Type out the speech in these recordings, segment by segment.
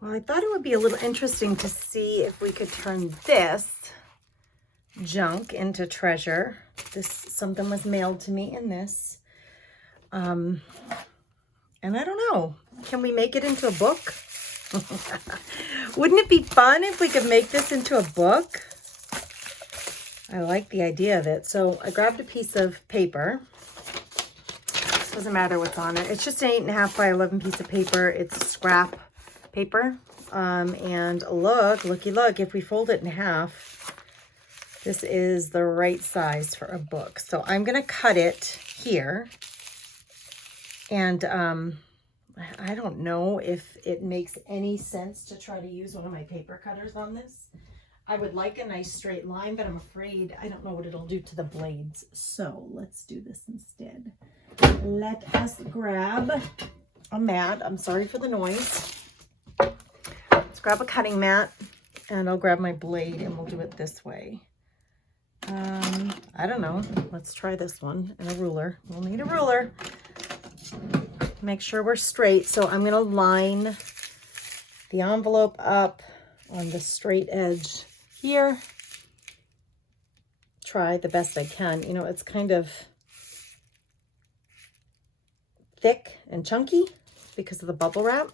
Well, I thought it would be a little interesting to see if we could turn this junk into treasure. Something was mailed to me in this. And I don't know, can we make it into a book? Wouldn't it be fun if we could make this into a book? I like the idea of it. So I grabbed a piece of paper. Doesn't matter what's on it. It's just an 8.5 by 11 piece of paper. It's scrap paper. And looky, if we fold it in half, this is the right size for a book. So I'm going to cut it here. And I don't know if it makes any sense to try to use one of my paper cutters on this. I would like a nice straight line, but I'm afraid I don't know what it'll do to the blades. So let's do this instead. Let us grab a mat. I'm sorry for the noise. Let's grab a cutting mat and I'll grab my blade and we'll do it this way. I don't know. Let's try this one and a ruler. We'll need a ruler. Make sure we're straight. So I'm going to line the envelope up on the straight edge here. Try the best I can. You know, it's kind of thick and chunky because of the bubble wrap.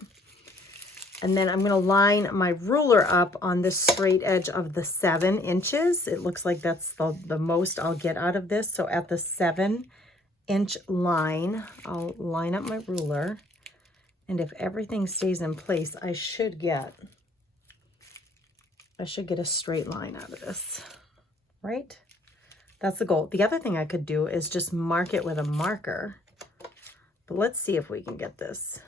And then I'm going to line my ruler up on this straight edge of the 7 inches. It looks like that's the most I'll get out of this. So at the 7-inch line, I'll line up my ruler. And if everything stays in place, I should get a straight line out of this, right? That's the goal. The other thing I could do is just mark it with a marker. But let's see if we can get this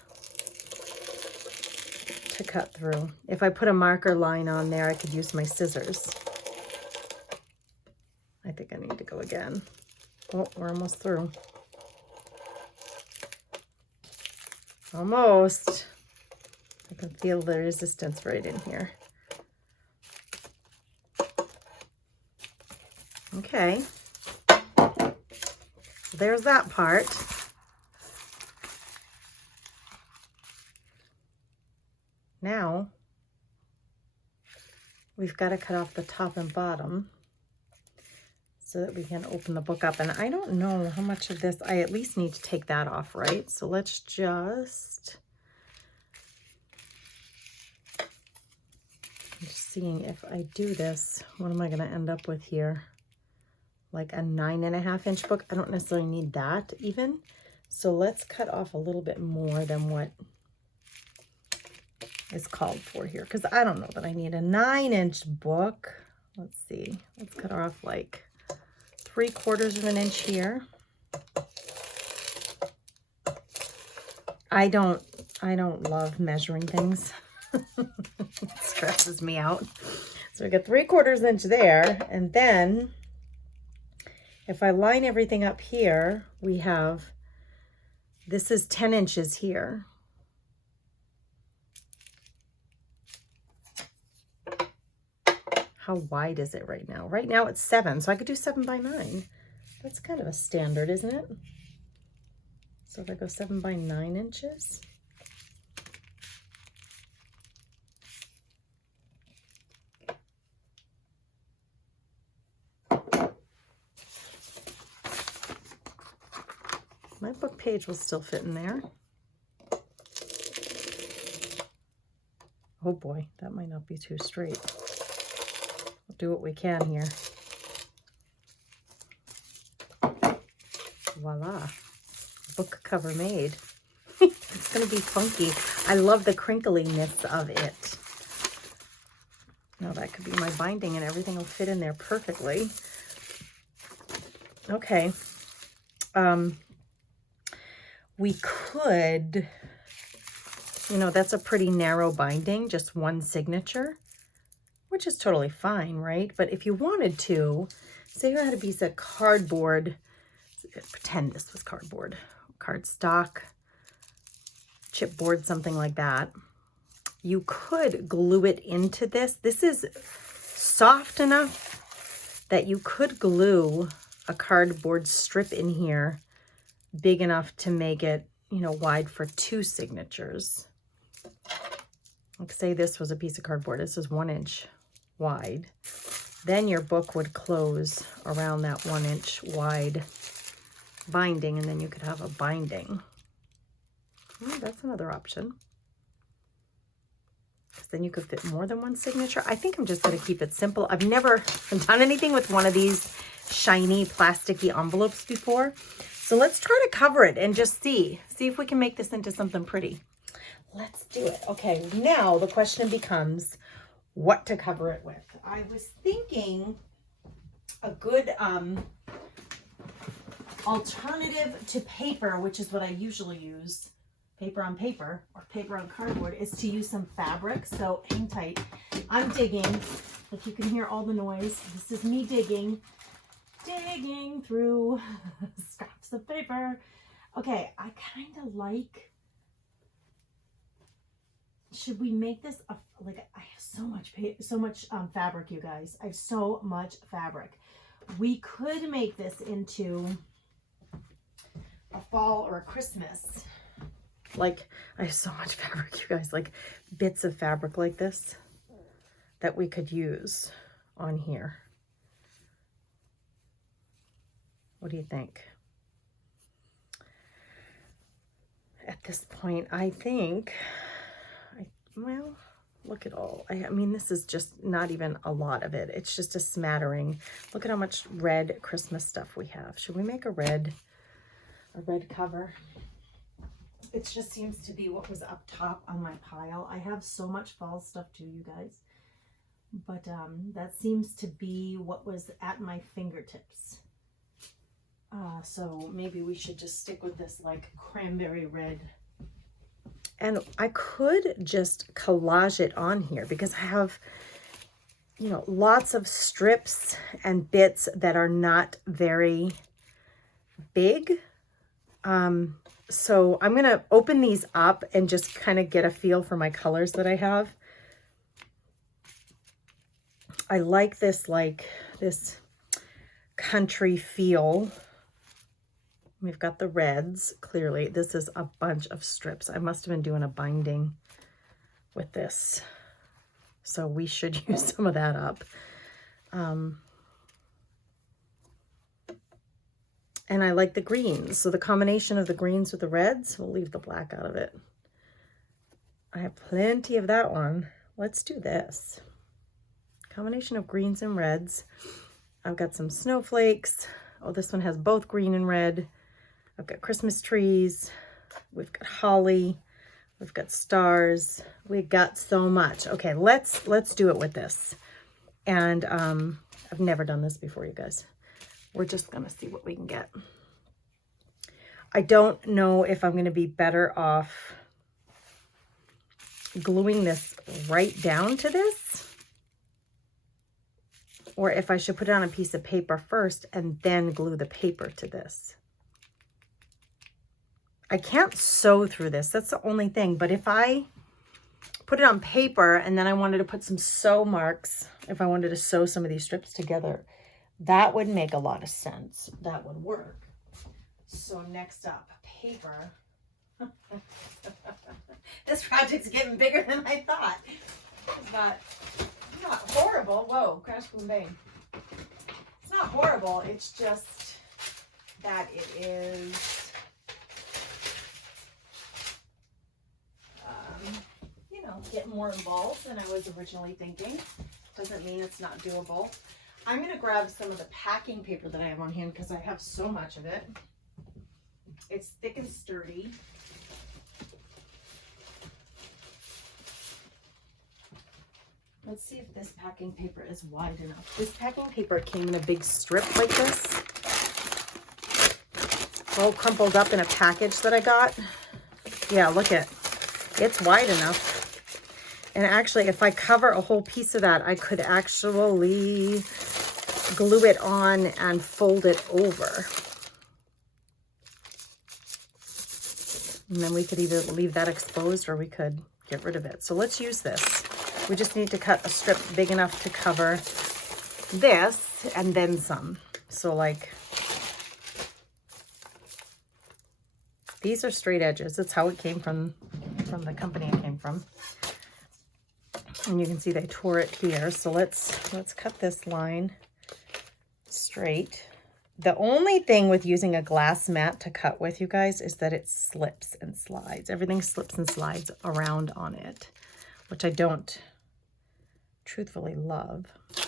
to cut through. If I put a marker line on there, I could use my scissors. I think I need to go again. Oh, we're almost through. Almost. I can feel the resistance right in here. Okay. So there's that part. Now, we've got to cut off the top and bottom so that we can open the book up. And I don't know how much of this, I at least need to take that off, right? So let's just, I'm just seeing if I do this, what am I going to end up with here? Like a 9.5-inch book. I don't necessarily need that even. So let's cut off a little bit more than what is called for here, because I don't know that I need a 9-inch book. Let's see. Let's cut off like 3/4 of an inch here. I don't love measuring things. It stresses me out. So we got 3/4 inch there, and then if I line everything up here, we have, this is 10 inches here. How wide is it right now? Right now it's 7, so I could do 7 by 9. That's kind of a standard, isn't it? So if I go 7 by 9 inches. My book page will still fit in there. Oh boy, that might not be too straight. We'll do what we can here. Voila, book cover made. It's gonna be funky. I love the crinkliness of it. Now that could be my binding and everything will fit in there perfectly. Okay. We could, you know, that's a pretty narrow binding, just one signature, which is totally fine, right? But if you wanted to, say you had a piece of cardboard, pretend this was cardboard, cardstock, chipboard, something like that. You could glue it into this. This is soft enough that you could glue a cardboard strip in here big enough to make it, you know, wide for 2 signatures. Like say this was a piece of cardboard. This is 1 inch wide. Then your book would close around that 1 inch wide binding, and then you could have a binding. That's another option. Then you could fit more than one signature. I think I'm just going to keep it simple. I've never done anything with one of these shiny plasticky envelopes before. So let's try to cover it and just see if we can make this into something pretty. Let's do it. Okay, now the question becomes what to cover it with. I was thinking a good alternative to paper, which is what I usually use, paper on paper or paper on cardboard, is to use some fabric. So hang tight. I'm digging. If you can hear all the noise, this is me digging through scraps of paper. Okay, I kind of like, should we make this like, I have so much fabric, you guys. I have so much fabric. We could make this into a fall or a Christmas. Like, I have so much fabric, you guys, like bits of fabric like this that we could use on here. What do you think? At this point, I think, well, look at all. I mean, this is just not even a lot of it. It's just a smattering. Look at how much red Christmas stuff we have. Should we make a red cover? It just seems to be what was up top on my pile. I have so much fall stuff too, you guys. But that seems to be what was at my fingertips. So maybe we should just stick with this like cranberry red. And I could just collage it on here because I have, you know, lots of strips and bits that are not very big. So I'm going to open these up and just kind of get a feel for my colors that I have. I like this country feel. We've got the reds, clearly. This is a bunch of strips. I must have been doing a binding with this. So we should use some of that up. And I like the greens. So the combination of the greens with the reds, we'll leave the black out of it. I have plenty of that one. Let's do this. Combination of greens and reds. I've got some snowflakes. Oh, this one has both green and red. I've got Christmas trees. We've got holly. We've got stars. We've got so much. Okay, let's do it with this. And I've never done this before, you guys. We're just gonna see what we can get. I don't know if I'm gonna be better off gluing this right down to this, or if I should put it on a piece of paper first and then glue the paper to this. I can't sew through this, that's the only thing, but if I put it on paper and then I wanted to put some sew marks, if I wanted to sew some of these strips together, that would make a lot of sense. That would work. So next up, paper. This project's getting bigger than I thought. It's not horrible. Whoa, crash, boom, bang. It's not horrible. It's just that it is, you know, getting more involved than I was originally thinking. Doesn't mean it's not doable. I'm going to grab some of the packing paper that I have on hand because I have so much of it. It's thick and sturdy. Let's see if this packing paper is wide enough. This packing paper came in a big strip like this, all crumpled up in a package that I got. Yeah, look at, it's wide enough. And actually, if I cover a whole piece of that, I could actually glue it on and fold it over. And then we could either leave that exposed or we could get rid of it. So let's use this. We just need to cut a strip big enough to cover this and then some. So like, these are straight edges. That's how it came from the company it came from. And you can see they tore it here. So let's cut this line straight. The only thing with using a glass mat to cut with, you guys, is that it slips and slides. Everything slips and slides around on it, which I don't truthfully love.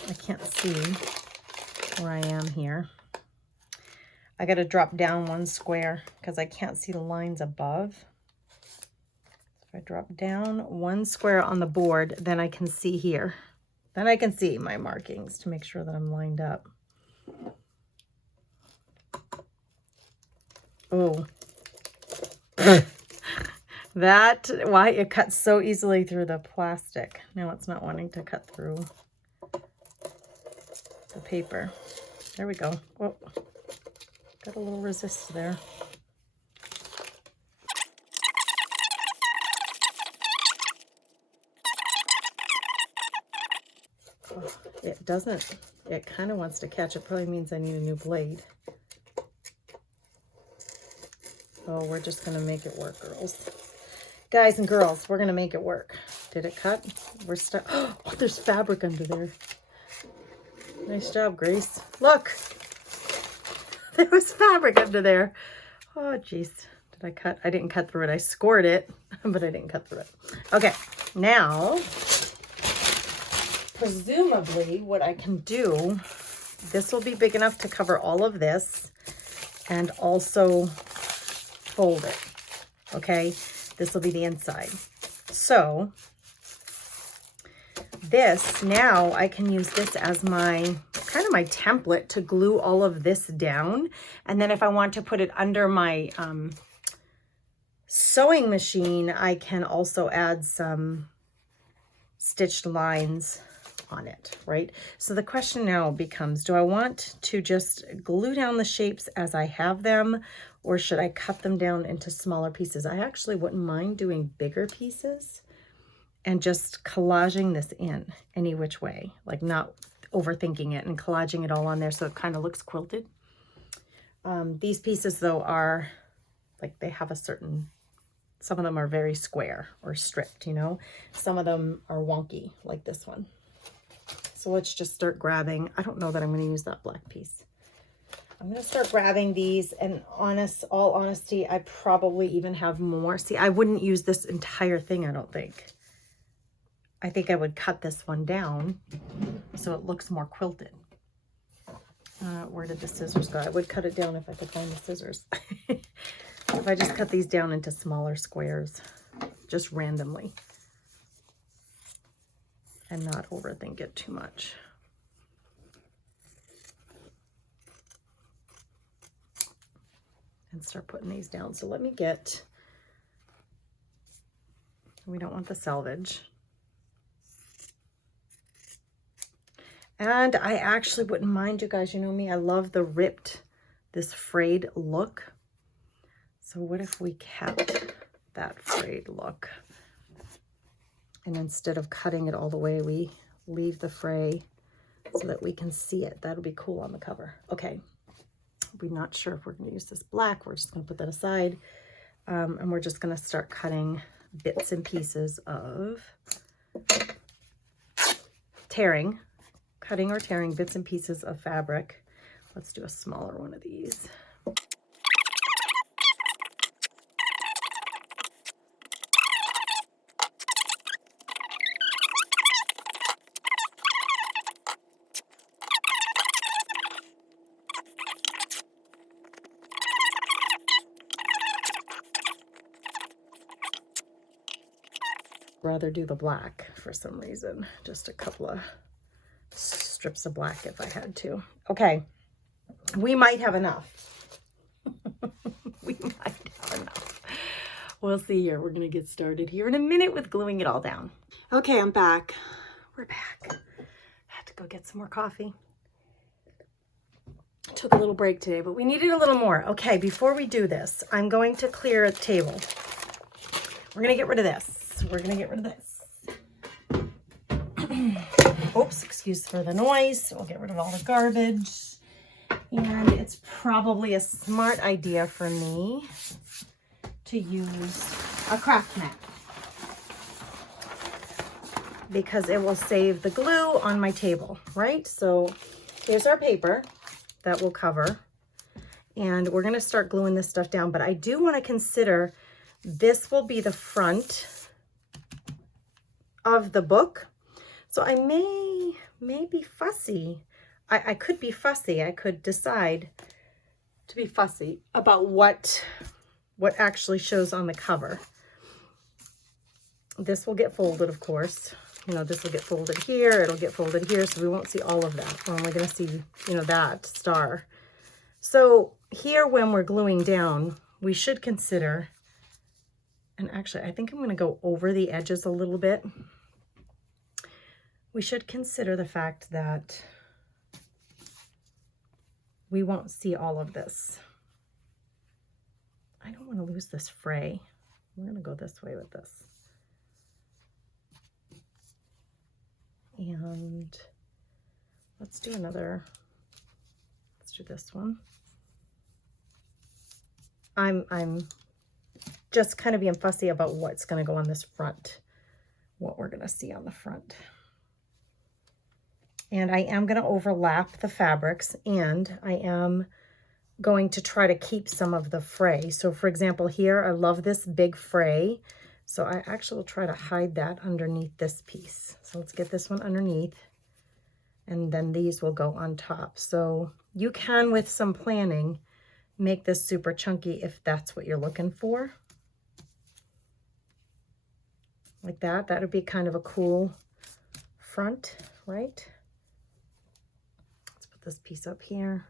I can't see where I am here. I got to drop down one square because I can't see the lines above. If I drop down one square on the board, then I can see here. Then I can see my markings to make sure that I'm lined up. Oh, why it cuts so easily through the plastic. Now it's not wanting to cut through the paper. There we go. Oh, got a little resist there. Oh, it doesn't, it kind of wants to catch. It probably means I need a new blade. Oh, we're just going to make it work, girls. Guys and girls, we're going to make it work. Did it cut? We're stuck. Oh, there's fabric under there. Nice job, Grace. Look. There was fabric under there. Oh, geez. Did I cut? I didn't cut through it. I scored it, but I didn't cut through it. Okay, now, presumably what I can do, this will be big enough to cover all of this and also fold it. Okay, this will be the inside. So this, now I can use this as my kind of my template to glue all of this down. And then if I want to put it under my sewing machine, I can also add some stitched lines on it, right? So the question now becomes, do I want to just glue down the shapes as I have them, or should I cut them down into smaller pieces? I actually wouldn't mind doing bigger pieces and just collaging this in any which way, like not overthinking it and collaging it all on there so it kind of looks quilted. These pieces though are like, they have a certain, some of them are very square or stripped, you know, some of them are wonky like this one. So let's just start grabbing. I don't know that I'm going to use that black piece. I'm going to start grabbing these, and all honesty, I probably even have more. See, I wouldn't use this entire thing, I don't think. I think I would cut this one down so it looks more quilted. Where did the scissors go? I would cut it down if I could find the scissors. If I just cut these down into smaller squares, just randomly, and not overthink it too much. And start putting these down. So let me get, we don't want the selvage. And I actually wouldn't mind, you guys, you know me, I love the ripped, this frayed look. So what if we kept that frayed look? And instead of cutting it all the way, we leave the fray so that we can see it. That'll be cool on the cover. Okay. We're not sure if we're going to use this black. We're just going to put that aside. And we're just going to start cutting bits and pieces of cutting or tearing bits and pieces of fabric. Let's do a smaller one of these. Rather do the black for some reason. Just a couple of strips of black if I had to. Okay, we might have enough. We might have enough. We'll see here. We're gonna get started here in a minute with gluing it all down. Okay, I'm back. We're back. I had to go get some more coffee. Took a little break today, but we needed a little more. Okay, before we do this, I'm going to clear a table. We're gonna get rid of this. We're going to get rid of this. Oops, excuse for the noise. We'll get rid of all the garbage. And it's probably a smart idea for me to use a craft mat. because it will save the glue on my table, right? So here's our paper that will cover, and we're gonna start gluing this stuff down, but I do wanna consider this will be the front of the book. So I may be fussy. I could be fussy. I could decide to be fussy about what actually shows on the cover. This will get folded, of course. You know, this will get folded here, it'll get folded here, so we won't see all of that. We're only gonna see, you know, that star. So here, when we're gluing down, we should consider, and actually I think I'm gonna go over the edges a little bit. We should consider the fact that we won't see all of this. I don't wanna lose this fray. I'm gonna go this way with this. And let's do this one. I'm just kind of being fussy about what's going to go on this front, what we're going to see on the front. And I am going to overlap the fabrics, and I am going to try to keep some of the fray. So for example, here, I love this big fray. So I actually will try to hide that underneath this piece. So let's get this one underneath, and then these will go on top. So you can, with some planning, make this super chunky if that's what you're looking for. Like that. That would be kind of a cool front, right? Let's put this piece up here.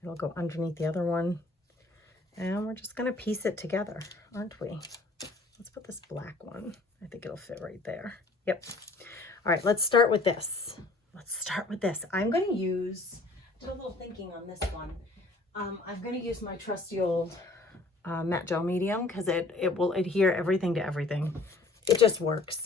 It'll go underneath the other one. And we're just going to piece it together, aren't we? Let's put this black one. I think it'll fit right there. Yep. All right, let's start with this. I'm going to use, did a little thinking on this one. I'm going to use my trusty old matte gel medium because it will adhere everything to everything. It just works.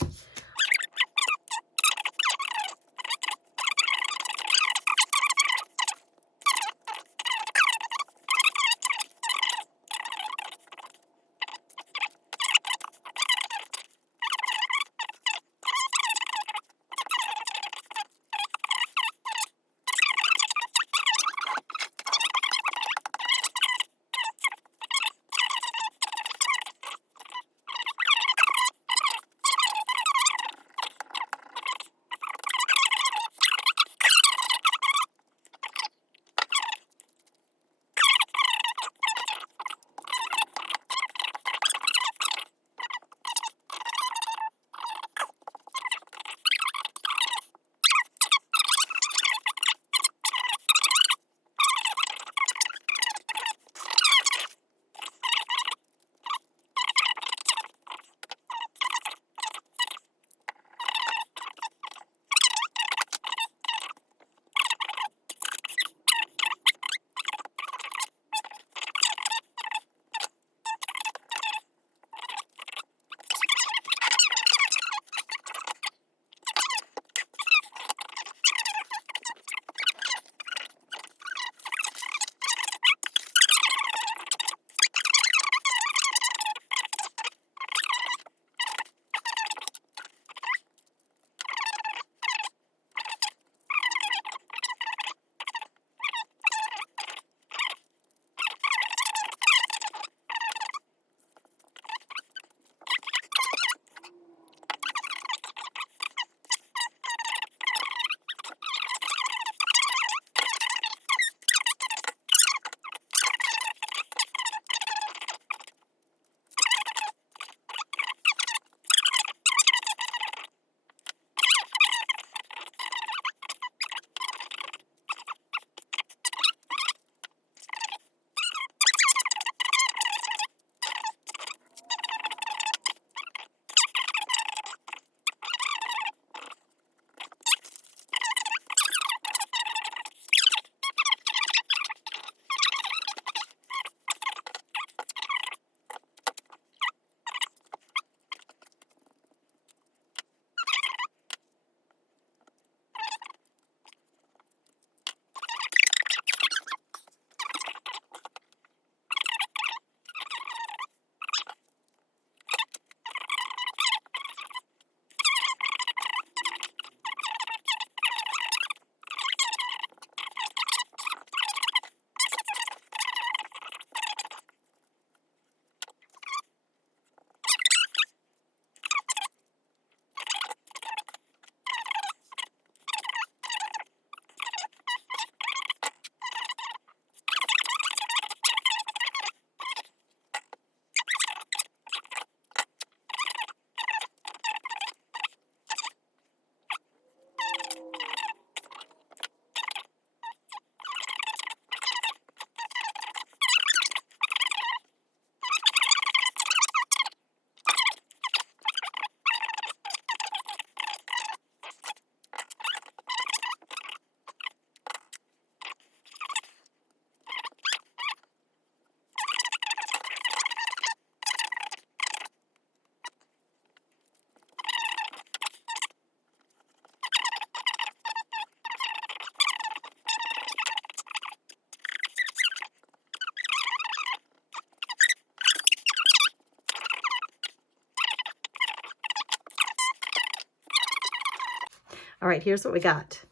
All right, here's what we got.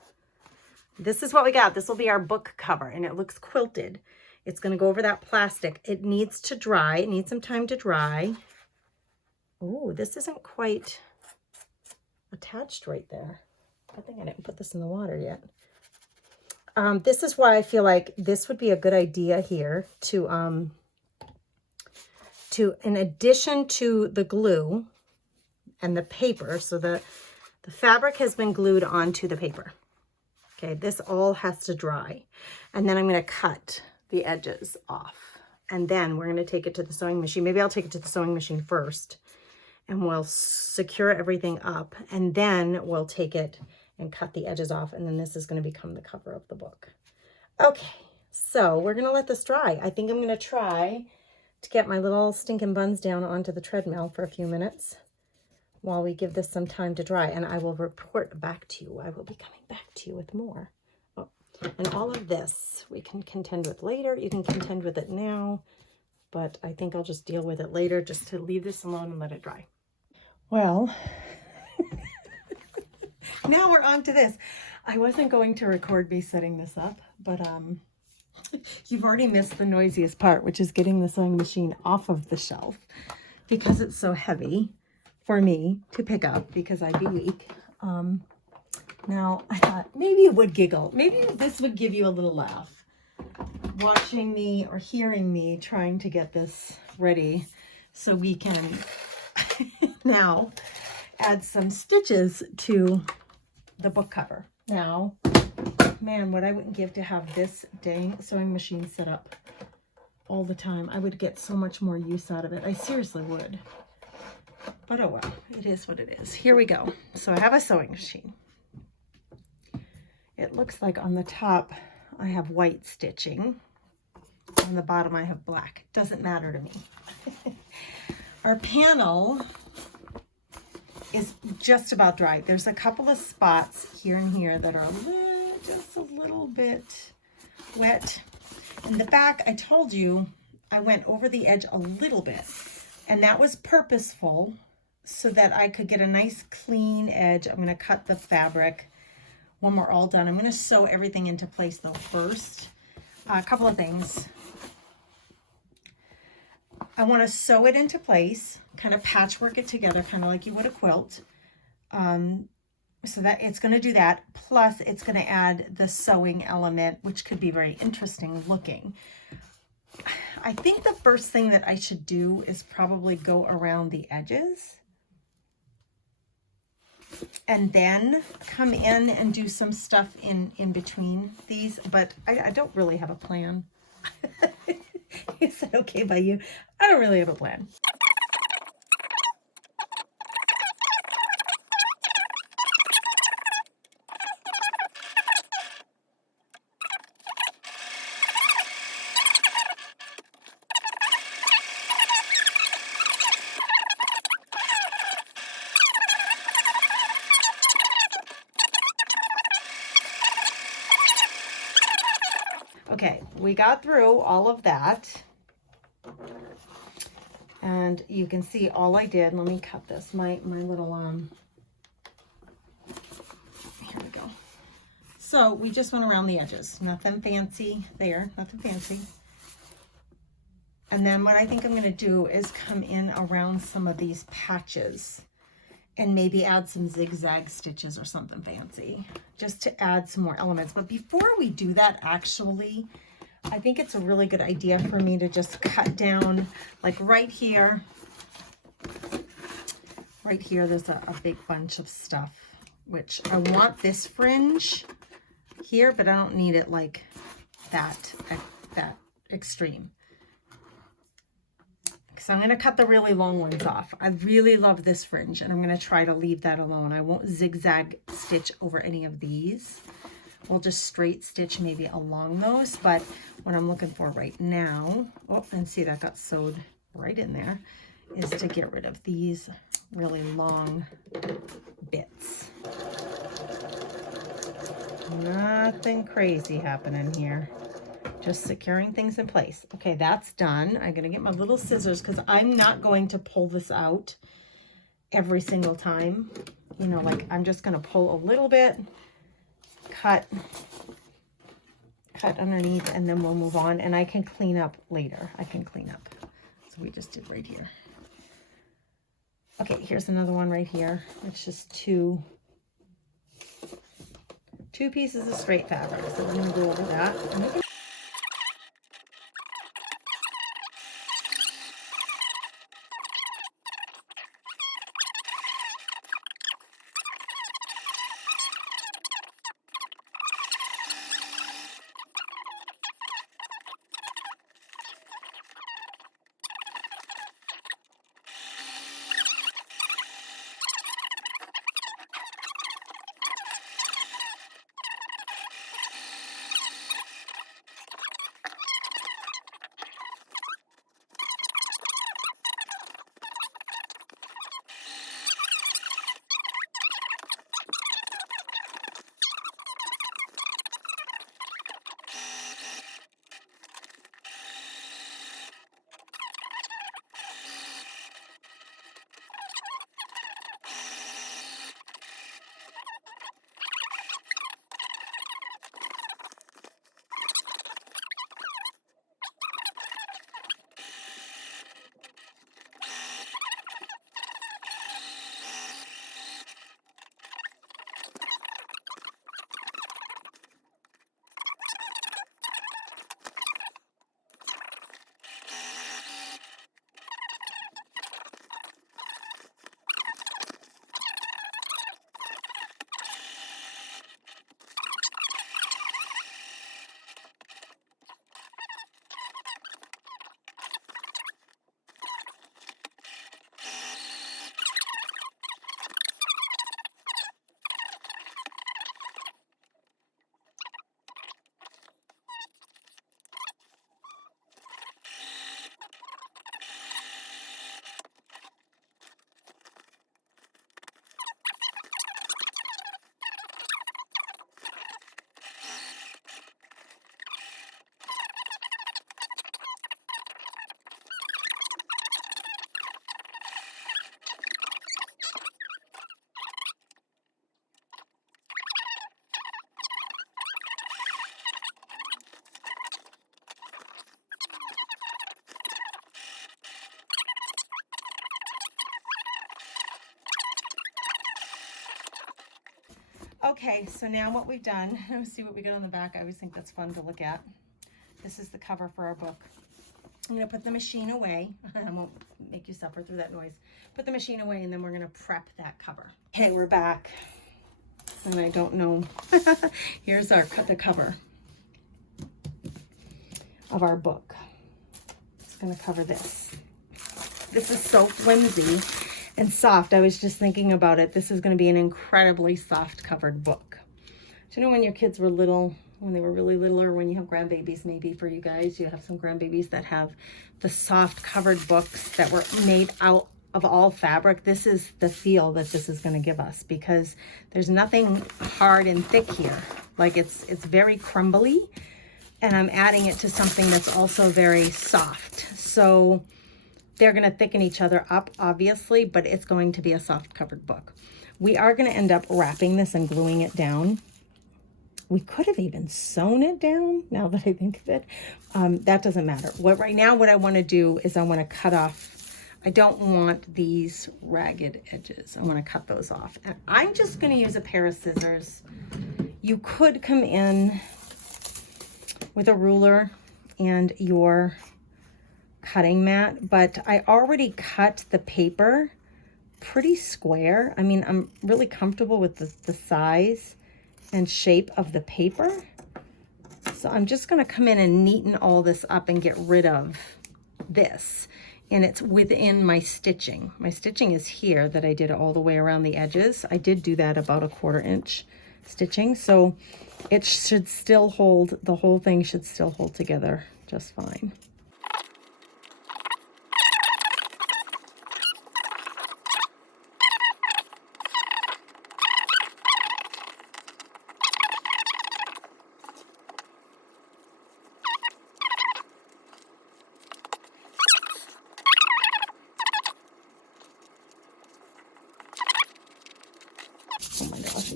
This is what we got. This will be our book cover, and it looks quilted. It's going to go over that plastic. It needs to dry. It needs some time to dry. Oh, this isn't quite attached right there. I think I didn't put this in the water yet. This is why I feel like this would be a good idea here to in addition to the glue and the paper, so the fabric has been glued onto the paper. Okay, this all has to dry. And then I'm going to cut the edges off. And then we're going to take it to the sewing machine. Maybe I'll take it to the sewing machine first. And we'll secure everything up. And then we'll take it and cut the edges off. And then this is going to become the cover of the book. Okay, so we're going to let this dry. I think I'm going to try to get my little stinking buns down onto the treadmill for a few minutes while we give this some time to dry, and I will report back to you. I will be coming back to you with more. Oh, and all of this we can contend with later. You can contend with it now, but I think I'll just deal with it later, just to leave this alone and let it dry. Well, now we're on to this. I wasn't going to record me setting this up, but you've already missed the noisiest part, which is getting the sewing machine off of the shelf because it's so heavy for me to pick up because I'd be weak. Now I thought maybe it would giggle. Maybe this would give you a little laugh. Watching me or hearing me trying to get this ready so we can now add some stitches to the book cover. Now, man, what I wouldn't give to have this dang sewing machine set up all the time. I would get so much more use out of it. I seriously would. But oh well, it is what it is. Here we go. So I have a sewing machine. It looks like on the top I have white stitching. On the bottom I have black. Doesn't matter to me. Our panel is just about dry. There's a couple of spots here and here that are just a little bit wet. In the back, I told you I went over the edge a little bit, and that was purposeful so that I could get a nice clean edge. I'm going to cut the fabric when we're all done. I'm going to sew everything into place though first. A couple of things. I want to sew it into place, kind of patchwork it together, kind of like you would a quilt. So that it's going to do that. Plus it's going to add the sewing element, which could be very interesting looking. I think the first thing that I should do is probably go around the edges and then come in and do some stuff in between these, but I don't really have a plan. Is that okay by you? I don't really have a plan. Okay, we got through all of that. And you can see all I did. Let me cut this. My little, here we go. So we just went around the edges. Nothing fancy there. Nothing fancy. And then what I think I'm going to do is come in around some of these patches and maybe add some zigzag stitches or something fancy just to add some more elements. But before we do that, actually, I think it's a really good idea for me to just cut down like right here. Right here, there's a big bunch of stuff, which I want this fringe here, but I don't need it like that extreme. So I'm going to cut the really long ones off. I really love this fringe, and I'm going to try to leave that alone. I won't zigzag stitch over any of these. We'll just straight stitch maybe along those, but what I'm looking for right now, oh, and see that got sewed right in there, is to get rid of these really long bits. Nothing crazy happening here. Just securing things in place. Okay, that's done. I'm going to get my little scissors because I'm not going to pull this out every single time. you know, like I'm just going to pull a little bit, cut underneath, and then we'll move on, and I can clean up later. I can clean up. So we just did right here. Okay, here's another one right here. It's just two pieces of straight fabric. So we're going to go over that. Okay, so now what we've done, let's see what we got on the back. I always think that's fun to look at. This is the cover for our book. I'm going to put the machine away. I won't make you suffer through that noise. Put the machine away, and then we're going to prep that cover. Okay, we're back. And I don't know. Here's the cover of our book. It's going to cover this. This is so flimsy and soft. I was just thinking about it. This is going to be an incredibly soft covered book. Do you know when your kids were little, when they were really little, or when you have grandbabies, maybe for you guys, you have some grandbabies that have the soft covered books that were made out of all fabric? This is the feel that this is going to give us, because there's nothing hard and thick here. Like it's very crumbly, and I'm adding it to something that's also very soft. So they're going to thicken each other up, obviously, but it's going to be a soft covered book. We are going to end up wrapping this and gluing it down. We could have even sewn it down, now that I think of it. That doesn't matter. Right now, what I want to do is I want to cut off. I don't want these ragged edges. I want to cut those off. And I'm just going to use a pair of scissors. You could come in with a ruler and your cutting mat, but I already cut the paper pretty square. I mean, I'm really comfortable with the size and shape of the paper. So I'm just going to come in and neaten all this up and get rid of this. And it's within my stitching. My stitching is here that I did all the way around the edges. I did do that about 1/4 inch stitching. So it should still hold, the whole thing should still hold together just fine.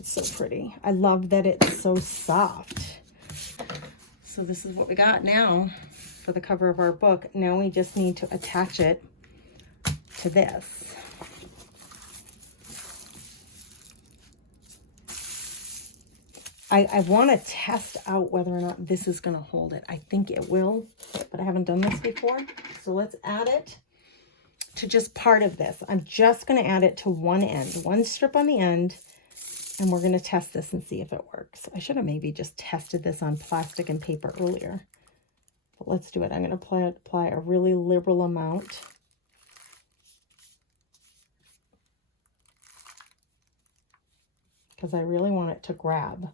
it's so pretty. I love that it's so soft. So this is what we got now for the cover of our book. Now we just need to attach it to this. I want to test out whether or not this is going to hold it. I think it will, but I haven't done this before. So let's add it to just part of this. I'm just going to add it to one end, one strip on the end, and we're going to test this and see if it works. I should have maybe just tested this on plastic and paper earlier, but let's do it. I'm going to apply a really liberal amount. Because I really want it to grab.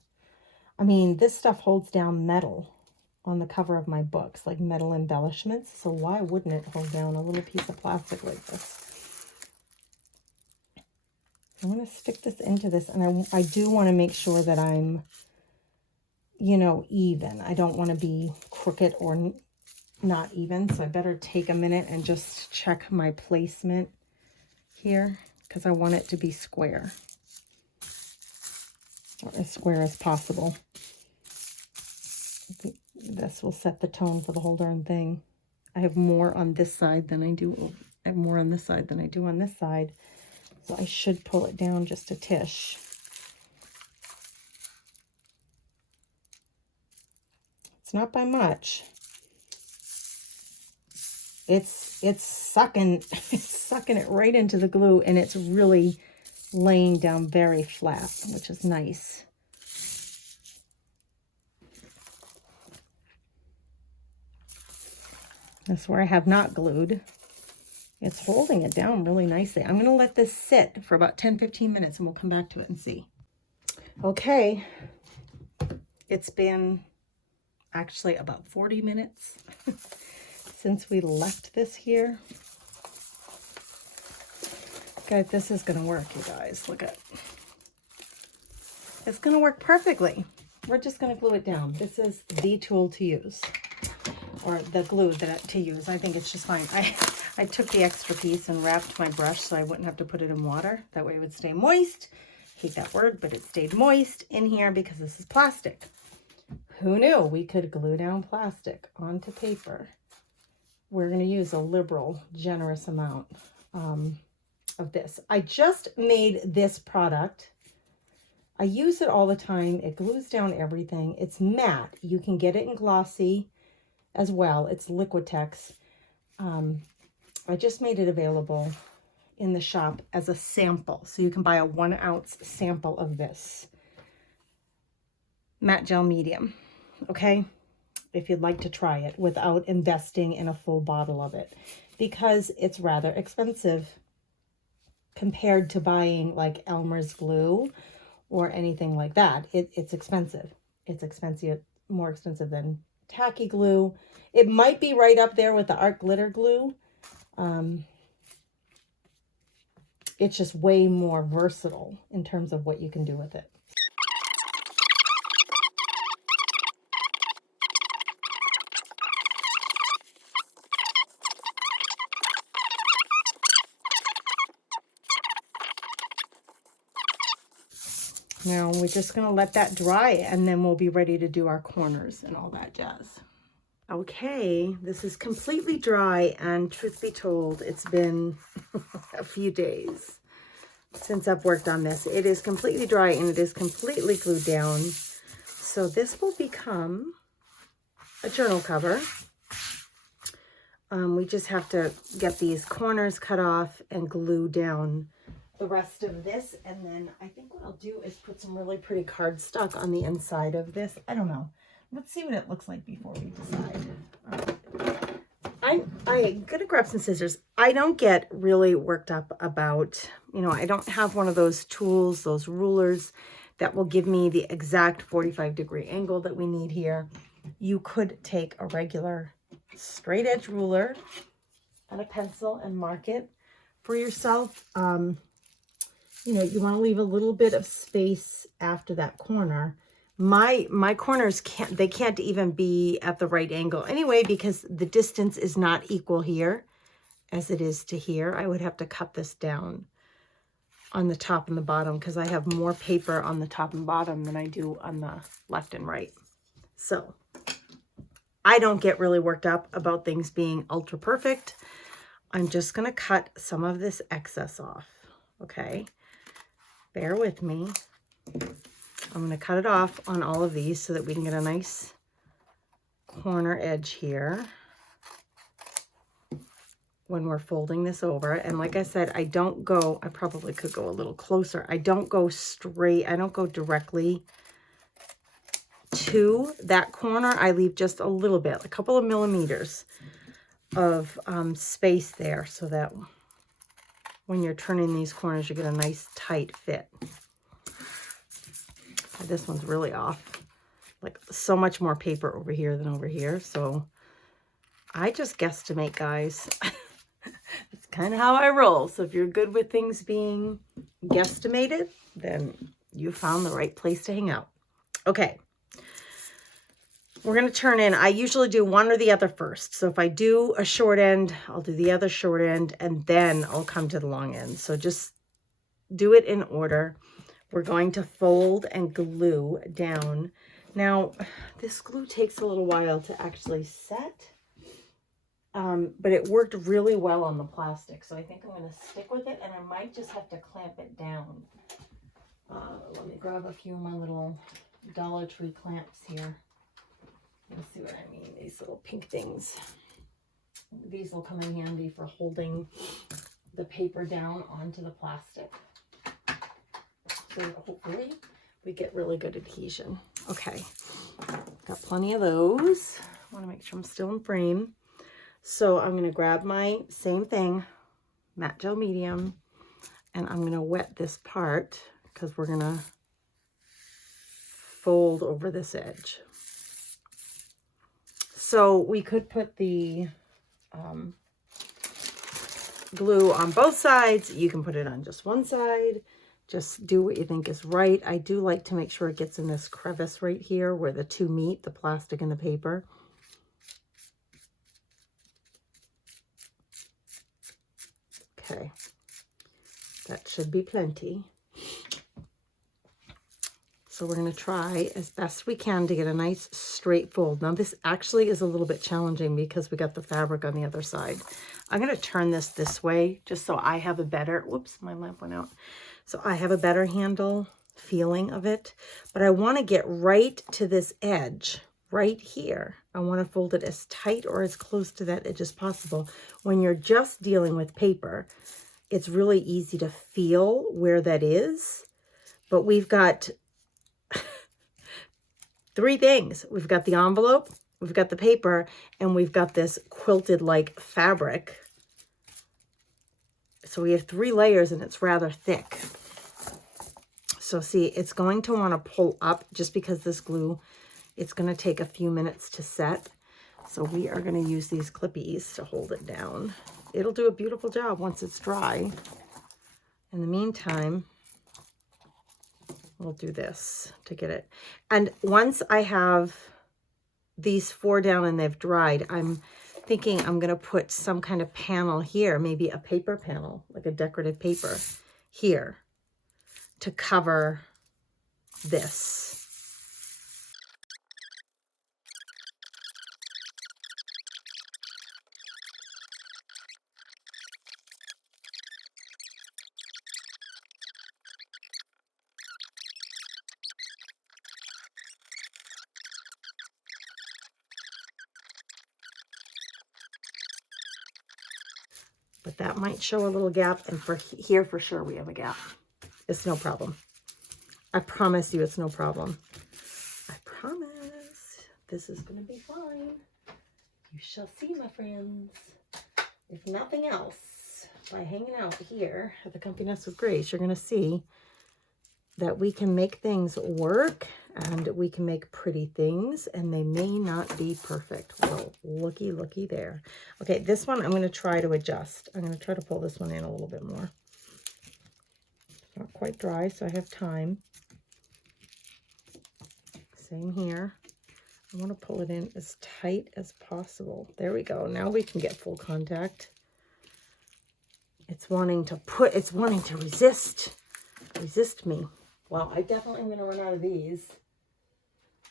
I mean, this stuff holds down metal on the cover of my books, like metal embellishments. So why wouldn't it hold down a little piece of plastic like this? I'm going to stick this into this, and I do want to make sure that I'm, you know, even. I don't want to be crooked or not even, so I better take a minute and just check my placement here, because I want it to be square, or as square as possible. This will set the tone for the whole darn thing. I have more on this side than I do. I have more on this side than I do on this side. So I should pull it down just a tish. It's not by much. It's sucking it right into the glue, and it's really laying down very flat, which is nice. That's where I have not glued. It's holding it down really nicely. I'm going to let this sit for about 10-15 minutes, and we'll come back to it and see. Okay, it's been actually about 40 minutes since we left this here. Okay, this is going to work, you guys. Look at it. It's going to work perfectly. We're just going to glue it down. This is the tool to use, or the glue to use. I think it's just fine. I took the extra piece and wrapped my brush so I wouldn't have to put it in water. That way it would stay moist. Hate that word, but it stayed moist in here because this is plastic. Who knew we could glue down plastic onto paper? We're going to use a liberal, generous amount of this. I just made this product. I use it all the time. It glues down everything. It's matte. You can get it in glossy as well. It's Liquitex. I just made it available in the shop as a sample. So you can buy a 1 ounce sample of this matte gel medium. Okay, if you'd like to try it without investing in a full bottle of it, because it's rather expensive compared to buying like Elmer's glue or anything like that. It's expensive. It's expensive, more expensive than tacky glue. It might be right up there with the art glitter glue. It's just way more versatile in terms of what you can do with it. Now we're just going to let that dry, and then we'll be ready to do our corners and all that jazz. Okay, this is completely dry, and truth be told, it's been a few days since I've worked on this. It is completely dry, and it is completely glued down. So this will become a journal cover. We just have to get these corners cut off and glue down the rest of this, and then I think what I'll do is put some really pretty cardstock on the inside of this. I don't know. Let's see what it looks like before we decide. I'm gonna grab some scissors. I don't get really worked up about, you know, I don't have one of those tools, those rulers that will give me the exact 45-degree angle that we need here. You could take a regular straight edge ruler and a pencil and mark it for yourself. You know, you want to leave a little bit of space after that corner. My corners can't even be at the right angle anyway, because the distance is not equal here as it is to here. I would have to cut this down. on the top and the bottom because I have more paper on the top and bottom than I do on the left and right. So I don't get really worked up about things being ultra perfect. I'm just going to cut some of this excess off. Okay. Bear with me. I'm going to cut it off on all of these so that we can get a nice corner edge here when we're folding this over. And like I said, I probably could go a little closer. I don't go straight. I don't go directly to that corner. I leave just a little bit, a couple of millimeters of space there so that when you're turning these corners, you get a nice tight fit. This one's really off. Like so much more paper over here than over here. So I just guesstimate, guys. That's kind of how I roll. So if you're good with things being guesstimated, then you found the right place to hang out. Okay. We're going to turn in. I usually do one or the other first. So if I do a short end, I'll do the other short end, and then I'll come to the long end. So just do it in order. We're going to fold and glue down. Now, this glue takes a little while to actually set, but it worked really well on the plastic. So I think I'm going to stick with it, and I might just have to clamp it down. Let me grab a few of my little Dollar Tree clamps here. Let's see what I mean. These little pink things. These will come in handy for holding the paper down onto the plastic. So hopefully we get really good adhesion. Okay, got plenty of those. I want to make sure I'm still in frame. So I'm going to grab my same thing, matte gel medium, and I'm going to wet this part because we're going to fold over this edge. So we could put the glue on both sides. You can put it on just one side. Just do what you think is right. I do like to make sure it gets in this crevice right here where the two meet, the plastic and the paper. Okay, that should be plenty. So we're going to try as best we can to get a nice straight fold. Now this actually is a little bit challenging because we got the fabric on the other side. I'm going to turn this way just so I have a better, whoops, my lamp went out. So I have a better handle feeling of it, but I want to get right to this edge right here. I want to fold it as tight or as close to that edge as possible. When you're just dealing with paper, it's really easy to feel where that is, but we've got three things. We've got the envelope, we've got the paper, and we've got this quilted like fabric. So we have 3 layers and it's rather thick. So see, it's going to want to pull up just because this glue, it's going to take a few minutes to set. So we are going to use these clippies to hold it down. It'll do a beautiful job once it's dry. In the meantime, we'll do this to get it. And once I have these 4 down and they've dried, I'm thinking I'm going to put some kind of panel here, maybe a paper panel, like a decorative paper here to cover this. But that might show a little gap, and for here for sure we have a gap. It's no problem. I promise you it's no problem. I promise this is going to be fine. You shall see, my friends. If nothing else, by hanging out here at the Comfy Nest with Grace, you're going to see that we can make things work and we can make pretty things, and they may not be perfect. Well, looky there. Okay, this one I'm going to try to adjust. I'm going to try to pull this one in a little bit more. It's not quite dry, so I have time. Same here. I want to pull it in as tight as possible. There we go. Now we can get full contact. It's wanting to resist me. Well, I definitely am going to run out of these.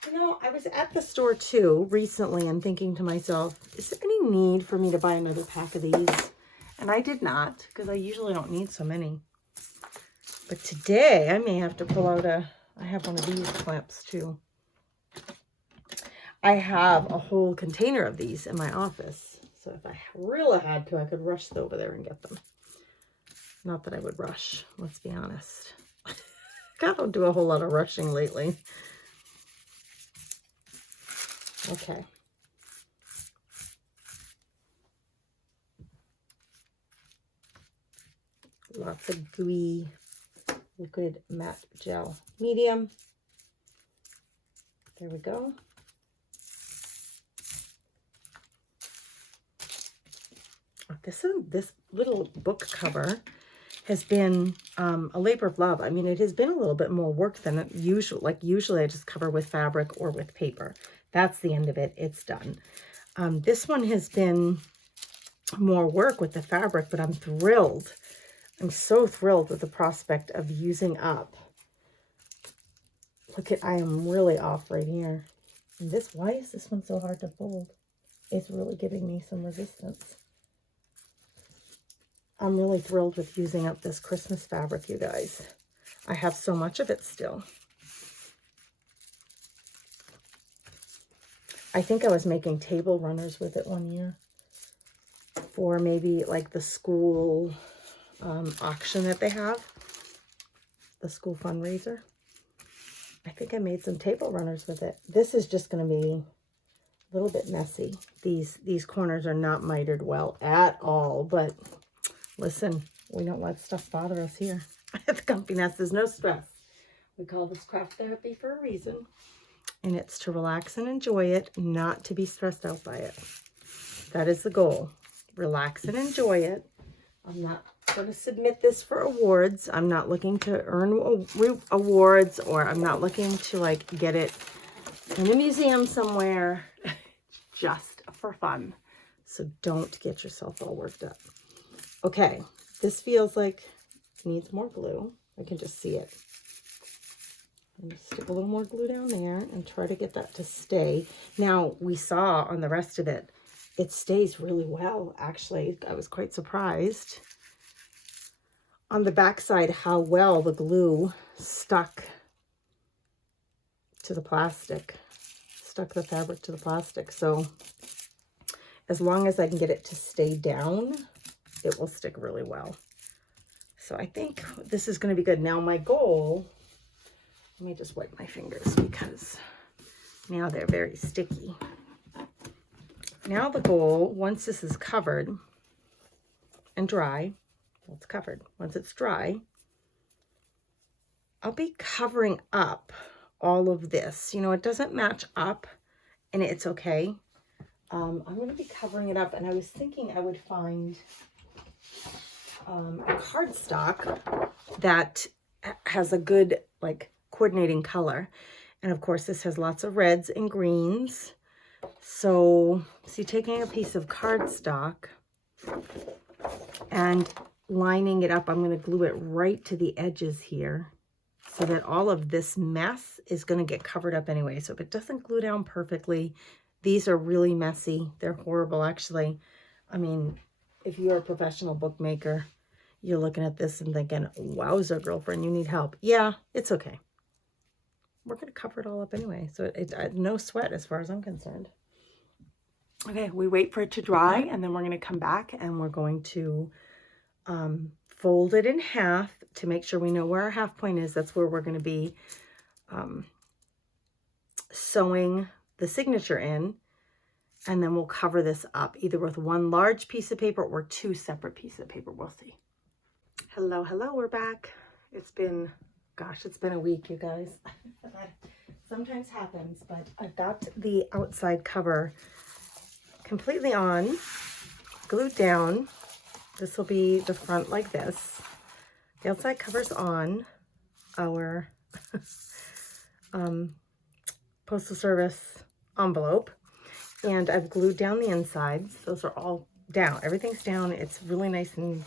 You know, I was at the store too recently and thinking to myself, is there any need for me to buy another pack of these? And I did not, because I usually don't need so many. But today I may have to pull out I have one of these clamps too. I have a whole container of these in my office. So if I really had to, I could rush over there and get them. Not that I would rush, let's be honest. I don't do a whole lot of rushing lately. Okay. Lots of gooey liquid matte gel medium. There we go. This little book cover has been a labor of love. I mean, it has been a little bit more work than usual. Like usually I just cover with fabric or with paper. That's the end of it. It's done. This one has been more work with the fabric, but I'm thrilled. I'm so thrilled with the prospect of using up. Look at, I am really off right here. And this, why is this one so hard to fold? It's really giving me some resistance. I'm really thrilled with using up this Christmas fabric, you guys. I have so much of it still. I think I was making table runners with it one year for maybe like the school auction that they have, the school fundraiser. I think I made some table runners with it. This is just going to be a little bit messy. These corners are not mitered well at all, but listen, we don't let stuff bother us here at the Comfy Nest. There's no stress. We call this craft therapy for a reason, and it's to relax and enjoy it, not to be stressed out by it. That is the goal. Relax and enjoy it. I'm not going to submit this for awards. I'm not looking to earn awards, or I'm not looking to like get it in a museum somewhere. Just for fun. So don't get yourself all worked up. Okay, this feels like it needs more glue. I can just see it. I'm going to stick a little more glue down there and try to get that to stay. Now, we saw on the rest of it, it stays really well, actually. I was quite surprised on the back side how well the glue stuck to the plastic, stuck the fabric to the plastic. So as long as I can get it to stay down, it will stick really well. So I think this is going to be good. Now my goal, let me just wipe my fingers because now they're very sticky. Now the goal, once this is covered and dry, well, it's covered. Once it's dry, I'll be covering up all of this. You know, it doesn't match up and it's okay. I'm going to be covering it up, and I was thinking I would find a cardstock that has a good like coordinating color. And of course this has lots of reds and greens. So see, taking a piece of cardstock and lining it up, I'm going to glue it right to the edges here so that all of this mess is going to get covered up anyway. So if it doesn't glue down perfectly, these are really messy. They're horrible, actually. I mean, if you're a professional bookmaker, you're looking at this and thinking, wowza, girlfriend, you need help. Yeah, it's okay. We're going to cover it all up anyway. So it's no sweat as far as I'm concerned. Okay, we wait for it to dry, and then we're going to come back and we're going to fold it in half to make sure we know where our half point is. That's where we're going to be sewing the signature in. And then we'll cover this up either with one large piece of paper or two separate pieces of paper. We'll see. Hello, hello, we're back. It's been, gosh, it's been a week, you guys. That sometimes happens, but I've got the outside cover completely on, glued down. This will be the front like this. The outside cover's on. Our Postal Service envelope. And I've glued down the insides. Those are all down. Everything's down. It's really nice and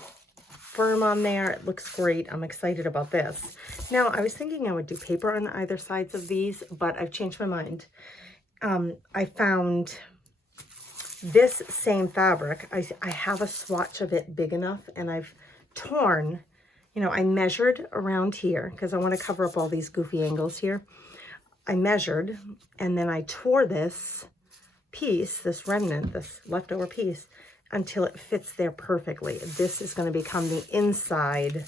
firm on there. It looks great. I'm excited about this. Now, I was thinking I would do paper on either sides of these, but I've changed my mind. I found this same fabric. I have a swatch of it big enough, and I've torn, you know, I measured around here because I want to cover up all these goofy angles here. I measured, and then I tore this piece, this remnant, this leftover piece, until it fits there perfectly. This is going to become the inside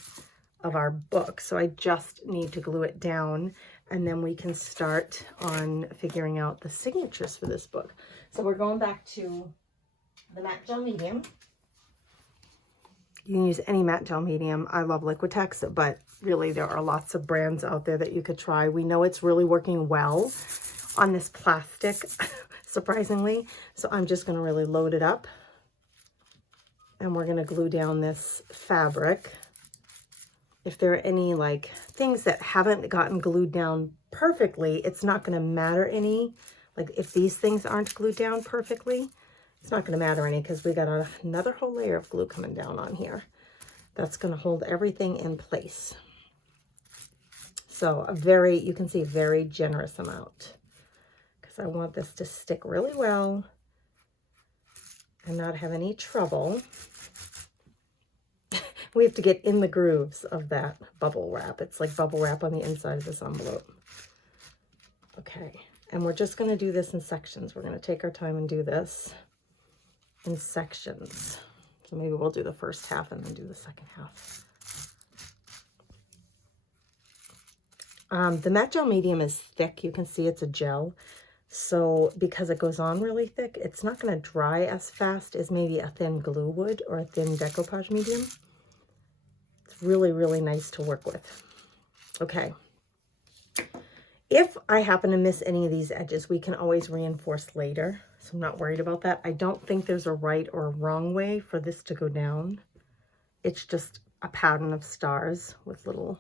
of our book. So I just need to glue it down, and then we can start on figuring out the signatures for this book. So we're going back to the matte gel medium. You can use any matte gel medium. I love Liquitex, but really there are lots of brands out there that you could try. We know it's really working well on this plastic, surprisingly. So I'm just going to really load it up, and we're going to glue down this fabric. If there are any like things that haven't gotten glued down perfectly, it's not going to matter any. Like if these things aren't glued down perfectly, it's not going to matter any because we got another whole layer of glue coming down on here. That's going to hold everything in place. So you can see a very generous amount because I want this to stick really well and not have any trouble. We have to get in the grooves of that bubble wrap. It's like bubble wrap on the inside of this envelope. Okay, and we're just going to do this in sections. We're going to take our time and do this in sections. So maybe we'll do the first half and then do the second half. The matte gel medium is thick. You can see it's a gel. So because it goes on really thick, it's not going to dry as fast as maybe a thin glue would or a thin decoupage medium. It's really, really nice to work with. Okay. If I happen to miss any of these edges, we can always reinforce later. So I'm not worried about that. I don't think there's a right or a wrong way for this to go down. It's just a pattern of stars with little,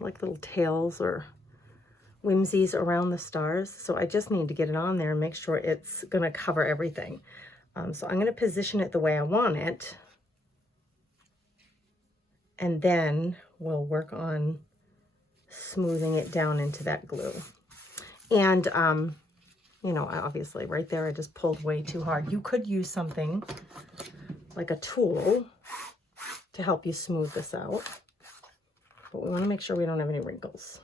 like little tails or whimsies around the stars. So I just need to get it on there and make sure it's going to cover everything. So I'm going to position it the way I want it. And then we'll work on smoothing it down into that glue. And, you know, obviously right there, I just pulled way too hard. You could use something like a tool to help you smooth this out. But we want to make sure we don't have any wrinkles.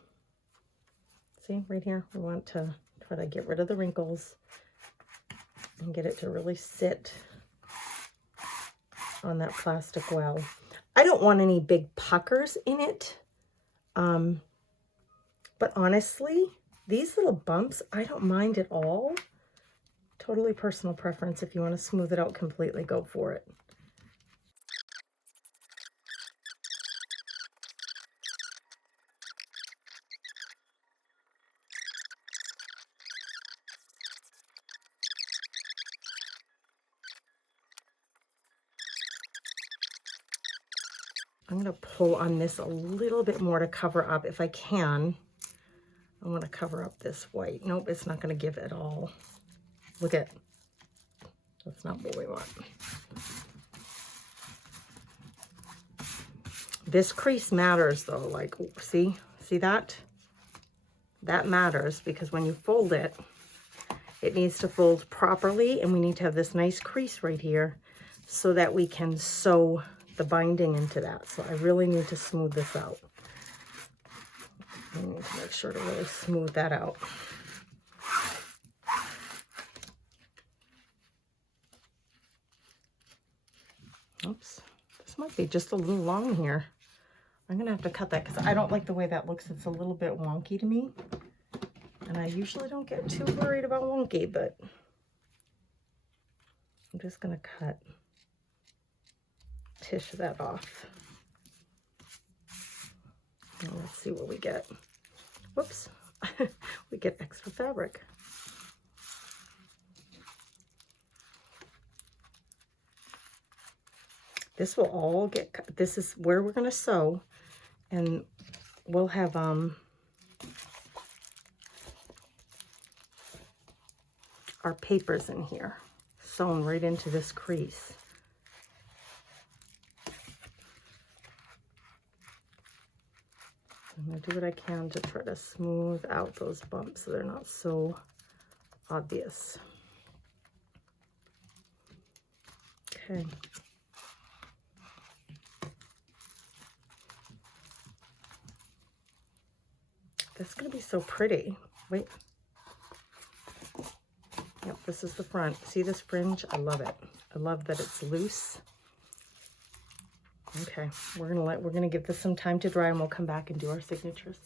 See, right here, we want to try to get rid of the wrinkles and get it to really sit on that plastic well. I don't want any big puckers in it. But honestly, these little bumps, I don't mind at all. Totally personal preference. If you want to smooth it out completely, go for it. I'm going to pull on this a little bit more to cover up if I can. I want to cover up this white. Nope, it's not going to give it all. Look at, that's not what we want. This crease matters though, like, see that? That matters because when you fold it, it needs to fold properly, and we need to have this nice crease right here so that we can sew the binding into that. So I really need to smooth this out. I need to make sure to really smooth that out. Oops, this might be just a little long here. I'm gonna have to cut that because I don't like the way that looks. It's a little bit wonky to me. And I usually don't get too worried about wonky, but I'm just gonna tish that off. And let's see what we get. Whoops, we get extra fabric. This will all get cut. This is where we're gonna sew, and we'll have our papers in here sewn right into this crease. I'm going to do what I can to try to smooth out those bumps so they're not so obvious. Okay. That's going to be so pretty. Wait. Yep, this is the front. See this fringe? I love it. I love that it's loose. Okay, we're gonna give this some time to dry and we'll come back and do our signatures.